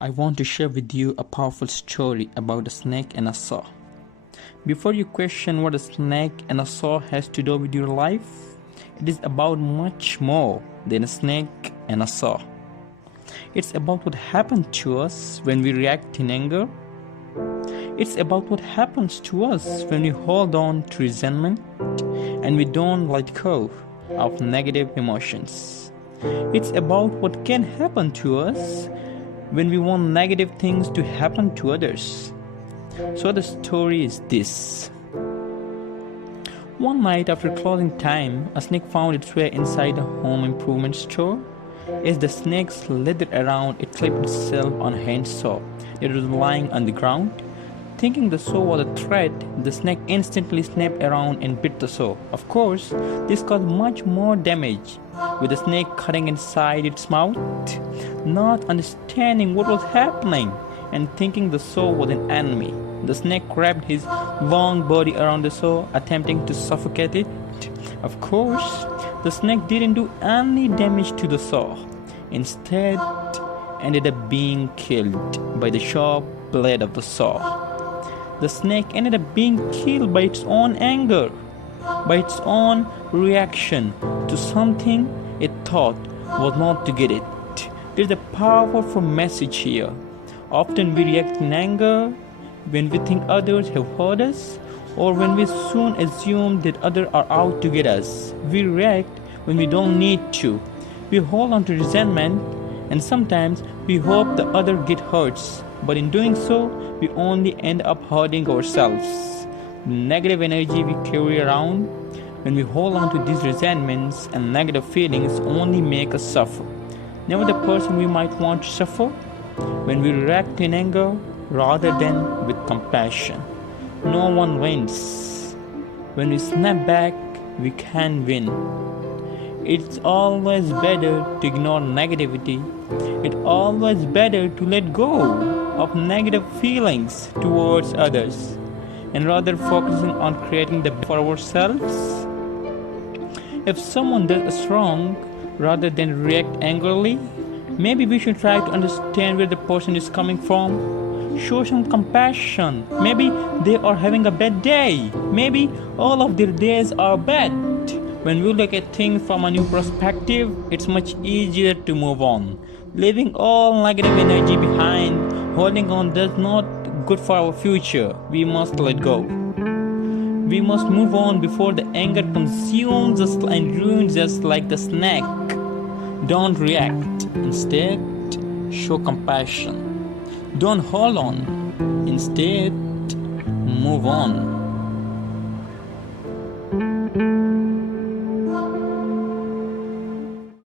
I want to share with you a powerful story about a snake and a saw. Before you question what a snake and a saw has to do with your life, it is about much more than a snake and a saw. It's about what happens to us when we react in anger. It's about what happens to us when we hold on to resentment and we don't let go of negative emotions. It's about what can happen to us when we want negative things to happen to others. So the story is this. One night after closing time, a snake found its way inside a home improvement store. As the snake slithered around, it clipped itself on a hand saw that was lying on the ground. Thinking the saw was a threat, the snake instantly snapped around and bit the saw. Of course, this caused much more damage, with the snake cutting inside its mouth. Not understanding what was happening and thinking the saw was an enemy, the snake wrapped his long body around the saw, attempting to suffocate it. Of course, the snake didn't do any damage to the saw. Instead, ended up being killed by the sharp blade of the saw. The snake ended up being killed by its own anger, by its own reaction to something it thought was not to get it. There's a powerful message here. Often we react in anger when we think others have hurt us, or when we soon assume that others are out to get us. We react when we don't need to. We hold on to resentment, and sometimes we hope the other get hurt. But in doing so, we only end up hurting ourselves. The negative energy we carry around when we hold on to these resentments and negative feelings only make us suffer. Never the person we might want to suffer when we react in anger rather than with compassion. No one wins. When we snap back, we can win. It's always better to ignore negativity. It's always better to let go of negative feelings towards others and rather focusing on creating the best for ourselves. If someone does us wrong, rather than react angrily, maybe we should try to understand where the person is coming from. Show some compassion. Maybe they are having a bad day. Maybe all of their days are bad. When we look at things from a new perspective, it's much easier to move on. Leaving all negative energy behind, holding on does not good for our future. We must let go. We must move on before the anger consumes us and ruins us like the snake. Don't react. Instead, show compassion. Don't hold on. Instead, move on.